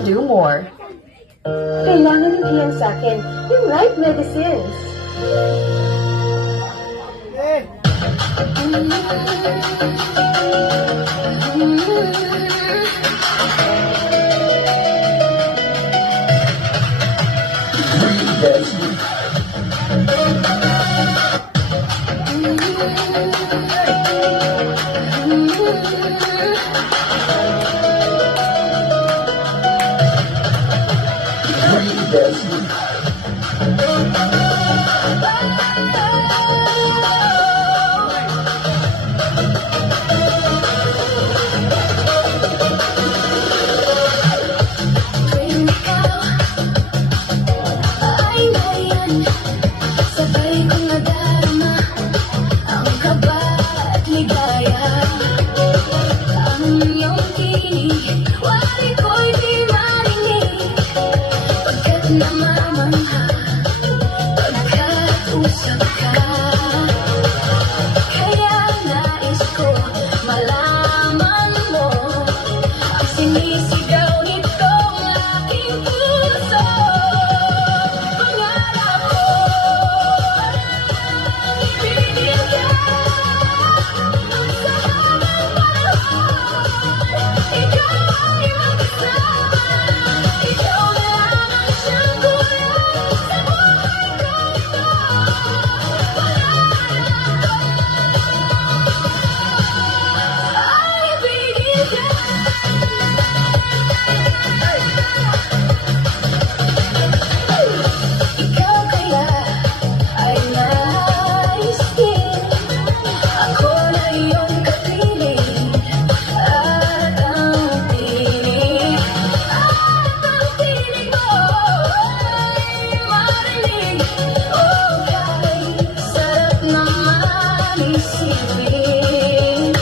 to do more. Kailangan hinggihan sa akin yung right medicines. Sabay kong nadarama ang kaba at ligaya. Ang iyong tinig, wali ko'y di marinig. Pagkat namamangha, pagkausap ka. Kaya nais ko malaman mo ang sinisigaw nitong aking puso. Pangarap ko ibigin ka sa habang panahon. Ikaw ay magkasama, ikaw na lang ang siyang kulay sa buhay ko ito. Ay ibigin ka. Ikaw kaya ay nais din ako na iyong kapiling at ang tinig mo ay marinig. Oh, kahit sarap naman isipin,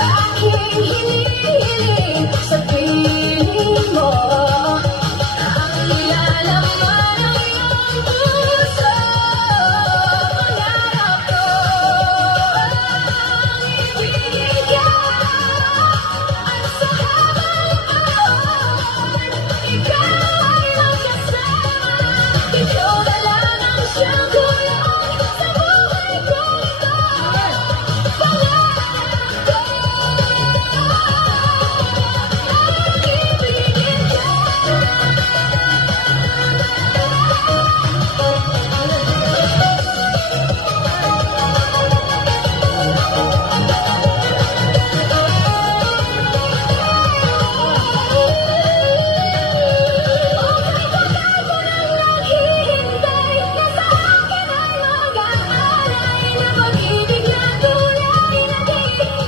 aking hinihiling sa piling mo ang nilalaman ng iyong puso. Pangarap ko ang ibigin ka at sa habang panahon ikaw ay magkasama. Ikaw na lang ang siyang kulay sa buhay ko ito. Pangarap ko ang ibigin ka. Naghihintay na sa akin ay mag-aalay na pag-ibig na tunay na di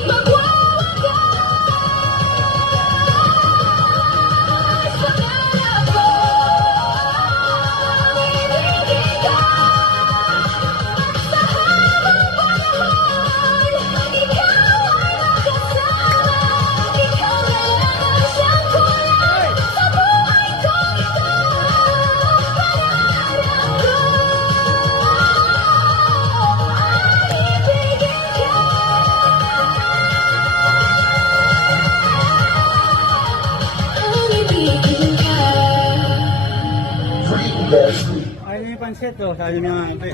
magwawakas. Pangarap ko ang ibigin ka at sa habang panahon ikaw ay magkasama. Ikaw na lang ang siyang kulay sa buhay ko ito. Pangarap ko ang ibigin ka. Ang ibigin ka. Ayun yung pansit, oh. Sabi niya nga, ate.